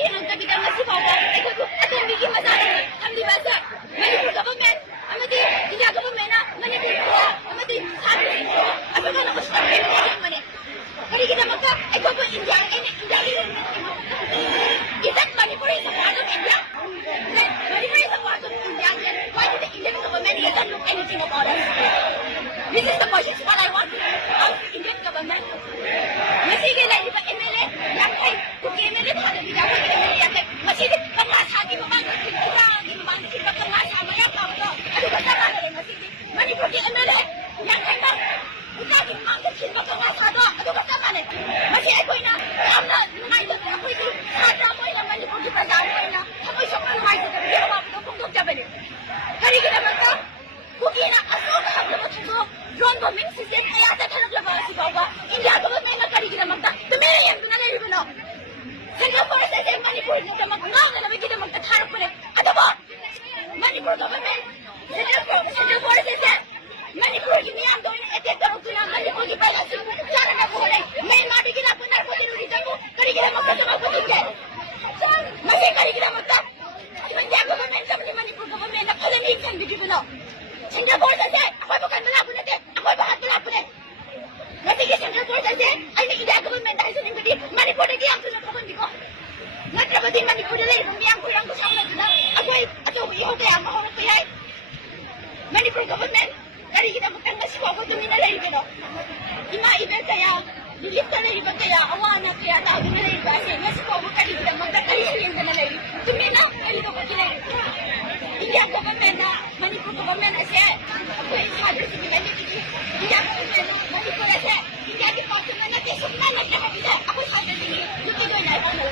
ꯌꯦꯡꯉꯛꯇꯕꯤꯗ ꯉꯁꯤ ꯐꯥꯎꯕ ꯑꯩꯈꯣꯏꯕꯨ ꯑꯇꯣꯝꯕꯤꯒꯤ ꯃꯆꯥꯅꯤ ꯊꯝꯂꯤꯕ ꯑꯁꯦ ꯃꯅꯤꯄꯨꯔ ꯒꯚꯔꯟꯃꯦꯟ ꯑꯃꯗꯤ ꯏꯟꯗꯤꯌꯥ ꯒꯚꯔꯟꯃꯦꯟꯅ ꯃꯅꯤꯄꯨꯔ ꯑꯃꯗꯤ ꯁꯥꯇ꯭ꯔꯁꯤꯡꯕꯨ ꯑꯁꯨꯃꯥꯏꯅ ꯎꯁꯤꯠꯇꯕꯤꯕ ꯌꯦꯡꯕꯅꯤ ꯀꯔꯤꯒꯤꯗꯃꯛꯇ ꯑꯩꯈꯣꯏꯕꯨ ꯏꯟꯗꯤꯌꯥꯒꯤ Is that Manipur is a part of India? Manipur is a part of India. Then why did the Indian government doesn't do anything about it? This is the question what I want to ask the Indian government. Masigi la iba MLA yakai kuki MLA thada bida ko MLA yakai masigi kanga sagi mamang kira di mamang kira kanga sama ya tao to adu bata ba le masigi Manipur ki MLA yakai ka uta ki mamang kira kanga sado adu bata ba le masigi koi na amna nai to koi ki satra koi na Manipur ki praja koi na koi sokna nai to ki ba to kung tok jabele kari ki namaka kuki na asok hablo mo to John Bombing season kaya sa tanong laban si Baba India government na kari ki namaka tumiliyam na na ribo no Central Forest sa Manipur na namaka na na bigyan namaka tarap ko le ato ba Manipur government Central Forest sa Manipur ki miyam doon etek tarong tuna Manipur ki pala si Sara na ko le may mabigyan ako na ko tinuritan ko kari ki namaka sa mga putingke Masih kari ki namaka India government sa Manipur government na kalamitan bigyan ko no Central Forest sa ako bukan malabo natin ako bahat malabo natin Natigil Central Forest sa ay India government dahil sa ningkadi Manipur na giyang sunod ko hindi ko Natraba din Manipur na lang miyang kurang ko sa mga na ako iho kaya mahorot kaya Manipur government kari kita magkang nasiwa ko tuminalay ko no Ima ibig kaya Lilit na lang iba kaya awana kaya tawag nila iba kasi nasiwa ko kari kita magkakari siling na nalay Tumina ay ito ko kilay India government na Manipur government na siya ako ay sabi sa mga India government na Manipur na siya India department na natin sumna nagkakabisa ako sabi sa mga yung kidoy na ako na